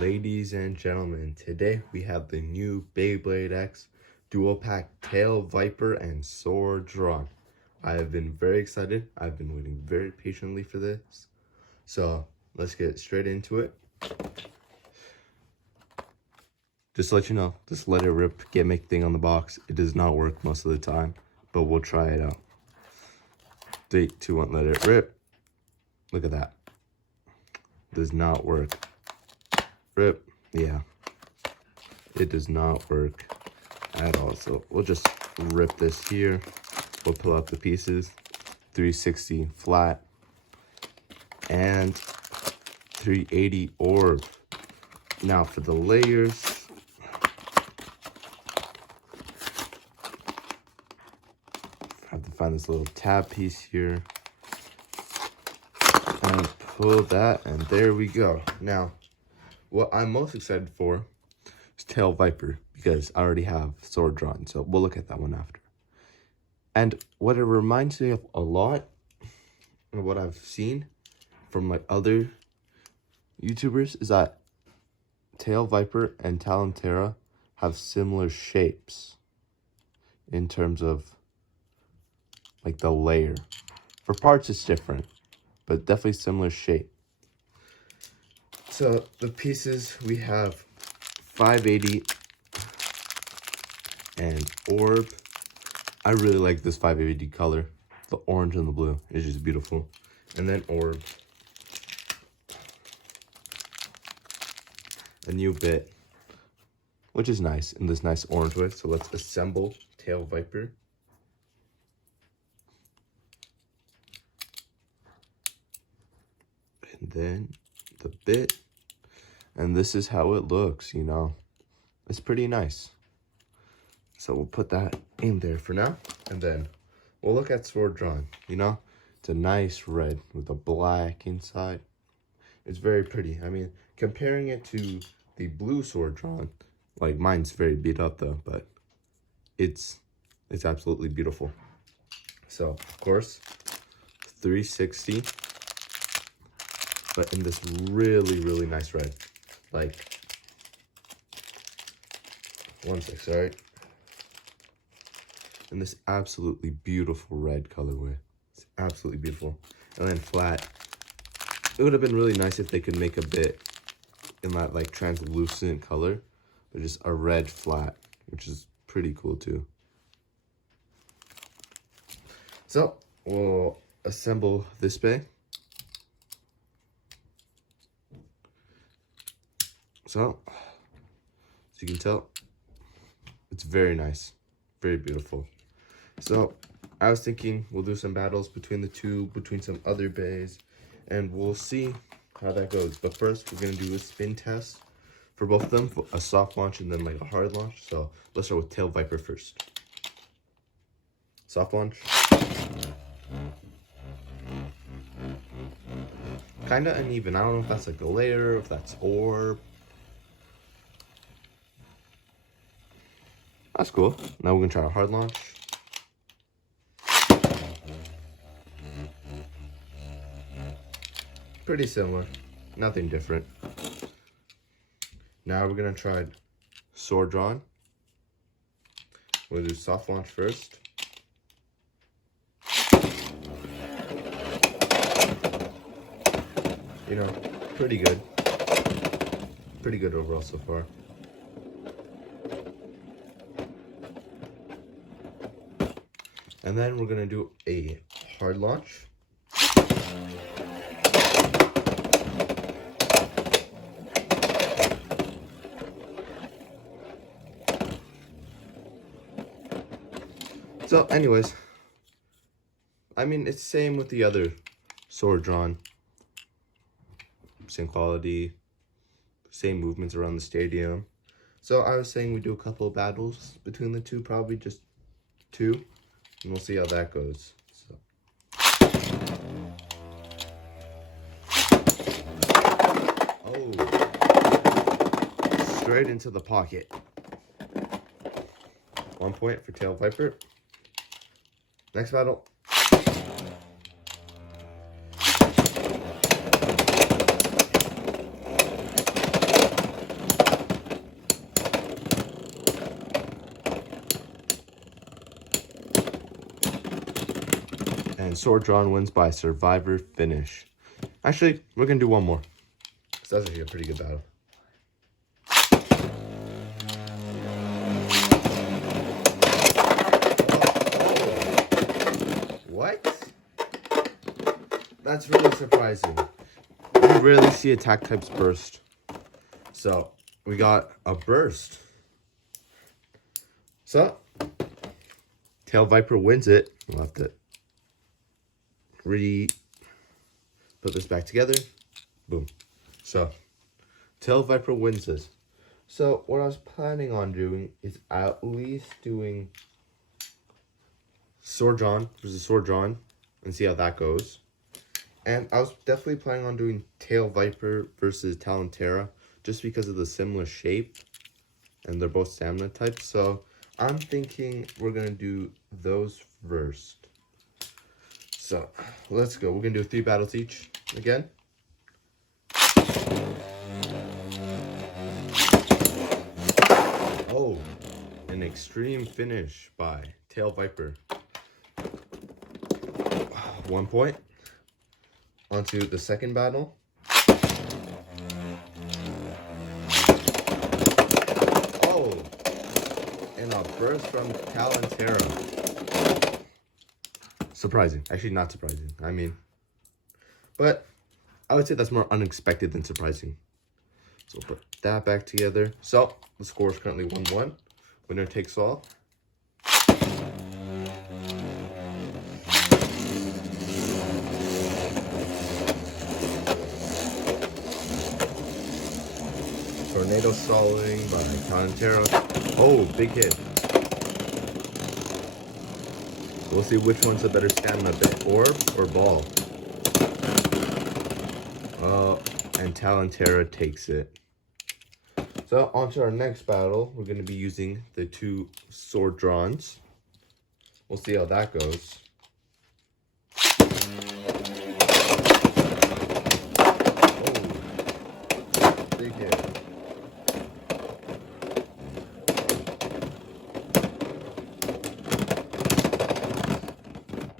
Ladies and gentlemen, today we have the new Beyblade X Dual Pack Tail Viper and Sword Dran. I have been very excited. I've been waiting very patiently for this. So let's get straight into it. Just to let you know, this let it rip gimmick thing on the box, it does not work most of the time, but we'll try it out. 3, 2, 1, let it rip. Look at that. Does not work. Rip. Yeah. It does not work at all. So we'll just rip this here. We'll pull out the pieces. 360 flat. And 380 orb. Now for the layers. I have to find this little tab piece here. And pull that, and there we go. Now, what I'm most excited for is Tail Viper, because I already have Sword Dran, so we'll look at that one after. And what it reminds me of a lot, of what I've seen from like other YouTubers, is that Tail Viper and Talentera have similar shapes in terms of like the layer. For parts, it's different, but definitely similar shape. So the pieces, we have 580 and orb. I really like this 580 color. The orange and the blue is just beautiful. And then orb. A new bit, which is nice, in this nice orange way. So let's assemble Tail Viper. And then the bit. And this is how it looks, you know. It's pretty nice. So we'll put that in there for now. And then we'll look at Sword Dran. You know, it's a nice red with a black inside. It's very pretty. I mean, comparing it to the blue Sword Dran, like mine's very beat up though, but it's absolutely beautiful. So, of course, 360. But in this really, really nice red. Like, 1 sec, sorry. In this absolutely beautiful red colorway. It's absolutely beautiful. And then flat. It would have been really nice if they could make a bit in that like translucent color. But just a red flat, which is pretty cool too. So, we'll assemble this bay. So, as you can tell, it's very nice, very beautiful. So, I was thinking we'll do some battles between the two, between some other bays, and we'll see how that goes. But first, we're going to do a spin test for both of them, a soft launch and then like a hard launch. So, let's start with Tail Viper first. Soft launch. Kind of uneven. I don't know if that's like a layer, if that's orb. That's cool. Now we're gonna try a hard launch. Pretty similar, nothing different. Now we're gonna try Sword Dran. We'll do soft launch first. You know, pretty good. Pretty good overall so far. And then we're gonna do a hard launch. So anyways, I mean, it's same with the other Sword Dran. Same quality, same movements around the stadium. So I was saying we do a couple of battles between the two, probably just 2. And we'll see how that goes. So. Oh. Straight into the pocket. 1 point for Tail Viper. Next battle. And Sword Drawn wins by survivor finish. Actually, we're going to do one more. So that's actually a pretty good battle. What? That's really surprising. We rarely see attack types burst. So, we got a burst. So, Tail Viper wins it. We'll have to put this back together. Boom. So, Tail Viper wins this. So, what I was planning on doing is at least doing Sword Drawn versus Sword Drawn and see how that goes. And I was definitely planning on doing Tail Viper versus Talentera just because of the similar shape and they're both stamina types. So I'm thinking we're going to do those first. So let's go. We're going to do 3 battles each again. Oh, an extreme finish by Tail Viper. 1 point. Onto the second battle. Oh, and a burst from Talentera. Surprising. Actually, not surprising. I mean, but I would say that's more unexpected than surprising. So we'll put that back together. So the score is currently 1-1. Winner takes all. Tornado Stalling by Talentera. Oh, big hit. We'll see which one's the better stamina bit, orb or ball. And Talentera takes it. So on to our next battle. We're going to be using the 2 Sword Drawns. We'll see how that goes. Oh, big hit.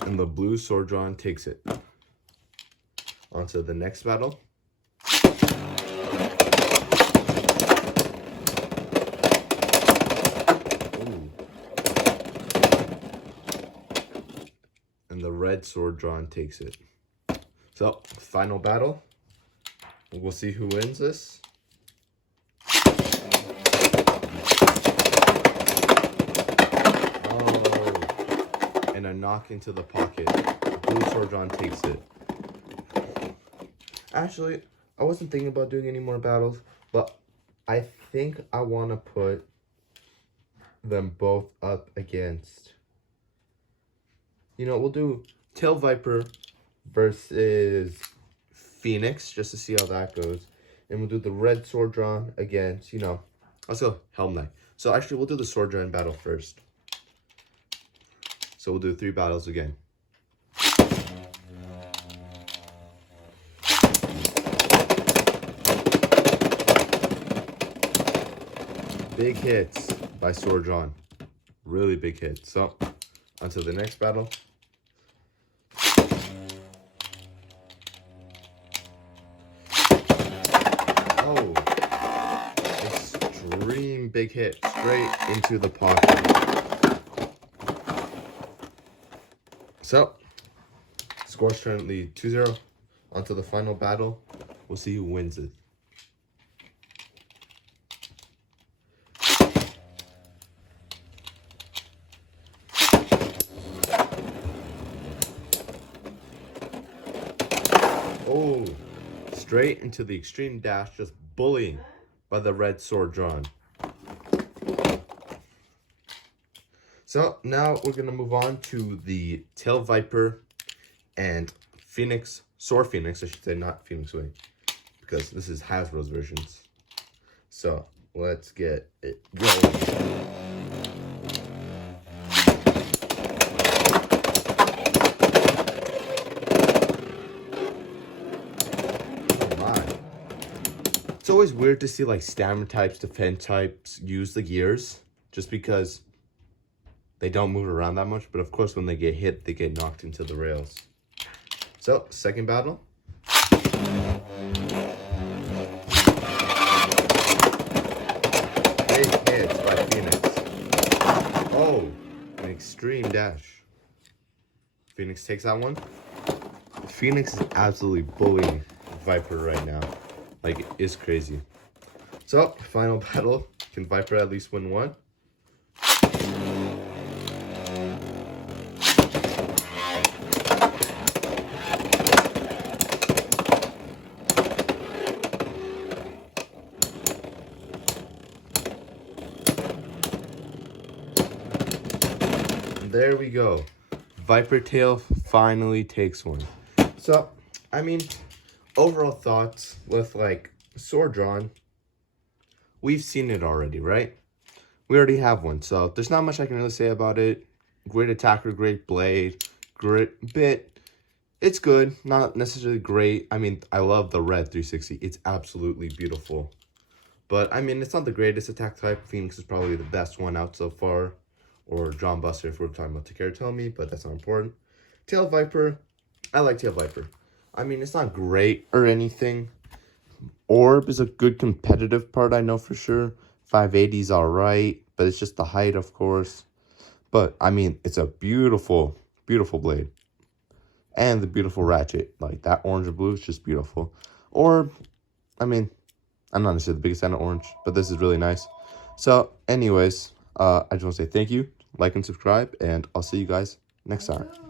And the blue Sword Drawn takes it. On to the next battle. Ooh. And the red Sword Drawn takes it. So, final battle. We'll see who wins this. And a knock into the pocket. Blue Sword Drawn takes it. Actually, I wasn't thinking about doing any more battles, but I think I want to put them both up against. You know, we'll do Tail Viper versus Phoenix just to see how that goes. And we'll do the red Sword Drawn against, you know, let's go Helm Knight. So actually, we'll do the Sword Drawn battle first. So we'll do 3 battles again. Big hits by Sword Drawn. Really big hits. So, onto the next battle. Oh, extreme big hit straight into the pocket. So, score's currently 2-0. Onto the final battle. We'll see who wins it. Oh, straight into the extreme dash, just bullying by the red Sword Drawn. So now we're going to move on to the Tail Viper and Phoenix, Sword Phoenix, I should say, not Phoenix Wing, because this is Hasbro's versions. So let's get it going. It's always weird to see like stamina types, defense types use the gears, just because they don't move around that much, but of course when they get hit, they get knocked into the rails. So, second battle. Big hits by Phoenix. Oh, an extreme dash. Phoenix takes that one. Phoenix is absolutely bullying Viper right now. Like, it's crazy. So, final battle. Can Viper at least win one? There we go. Viper Tail finally takes one. So, I mean, overall thoughts with like Sword Dran, we've seen it already, right? We already have one, so there's not much I can really say about it. Great attacker, great blade, great bit. It's good, not necessarily great. I mean, I love the red 360. It's absolutely beautiful. But, I mean, it's not the greatest attack type. Phoenix is probably the best one out so far. Or Dran Buster if we're talking about Takara Tell Me, but that's not important. Tail Viper, I like Tail Viper. I mean, it's not great or anything. Orb is a good competitive part, I know for sure. 580 is alright, but it's just the height, of course. But, I mean, it's a beautiful, beautiful blade. And the beautiful ratchet. Like, that orange and blue is just beautiful. Orb, I mean, I'm not necessarily the biggest fan of orange, but this is really nice. So, anyways, I just want to say thank you. Like and subscribe, and I'll see you guys next time.